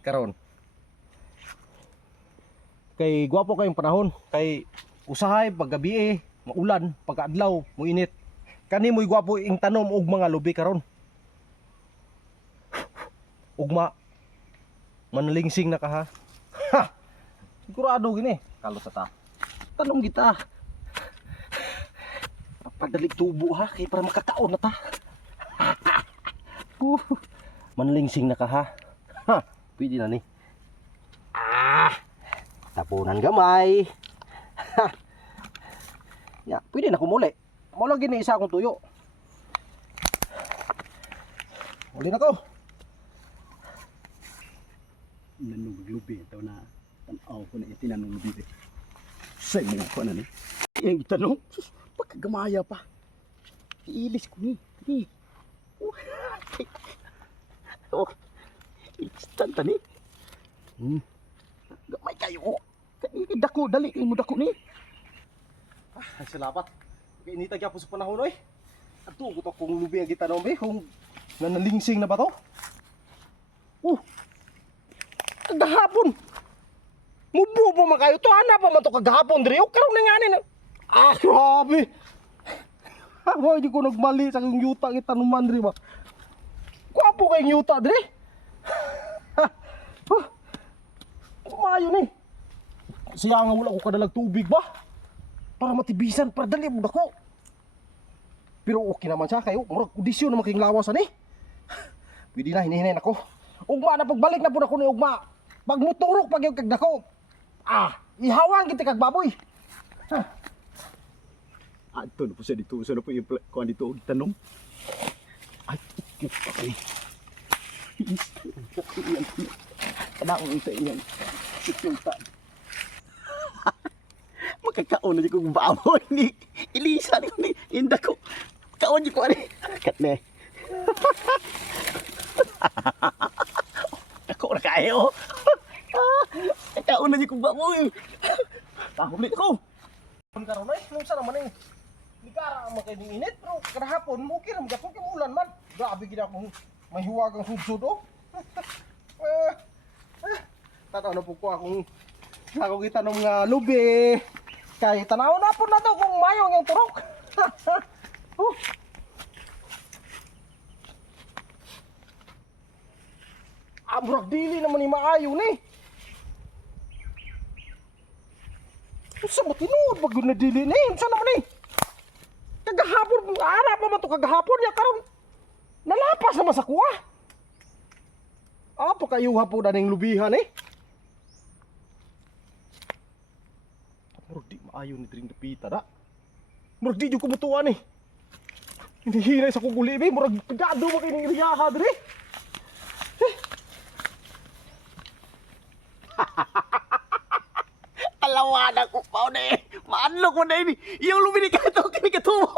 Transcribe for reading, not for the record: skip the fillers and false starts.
karon. Kay gwapo kayong panahon, kay usahay paggabi maulan, pagkaadlaw muinit. Kani mo'y gwapo ing tanom og mga lubi karon. Ugma manalingsing na ka ha. Ha! Sigurado gini, kalos ta. Tanom kita. Padalig tubo ha, kay para makakaon na ta. Manalingsing na ka ha. Ha, pwede na ni. Tapunan gamay. Ya, pwede na kumuli. Mula gini isa akong tuyo. Uli na ko. Nanong maglubi ito na tanaw ko na itinanong lubi. Say mo ko na ni. Yang itanong, pagkagamaya pa. Iilis ko ni. Oh, instant ni. Gamay kayo. Kani dako dali mo dako ni. Ay salamat. Inita gyapon sa panahon oy. Adto ko to kung lubi ang gitanom kung nanalingsing na ba to? Kagahapon. Mubo man kayo to ana pa man to kagahapon diri karon na ngani na. Grabe. Hoy di ko nagmali sa yung yuta gitanuman diri ba. Gwapo kay yuta diri. Kumayo ni. Siya nga wala ko kadalag tubig ba? Para matibisan, para dali mo dako. Pero okay naman siya kayo. Murag kondisyon na making lawasan eh. Pwede na, hinihinay na ko. Ugma na pagbalik na po na ko ni Ugma. Pag muturok pag yung kagdako. Ihawang kita kag baboy. Ito na po siya dito. Saan na po yung kuhan dito? Tanong. Ay, cute pa kayo. Kanaon sa iyan. Sikulta. Makakaon na di kong baboy ni Elisa ni inda ko. Kaon di ko ani. Kat ne. Ako na kayo. Kaon na di kong baboy. Tahuli ko. Karon ay, nung sana man eh. Ligara ang mga init, pero kadahapon, okay na magapon kay ulan man. Grabe gina akong may huwagang sudsud oh. Tataw na po ko akong kita nung lubi. Kay tanaw na po na to kung mayong yung turok. Murag dili naman ni maayo ni. Sa mo tinuod pag na dili ni, unsa naman ni? Kagahapon ara pa man to kagahapon ya karon. Nalapas naman sa kuha. Apa kayo hapon na ning lubihan eh? Murag di maayo ni dring dapita da. Murag di jud kumutuan eh. Hinihinay sa kuguli be, murag pagado mo kay ning riyaha diri. Alawana ko pa na eh. Maanlo ko na ini. Yung lumini ka ito, kinikatubo.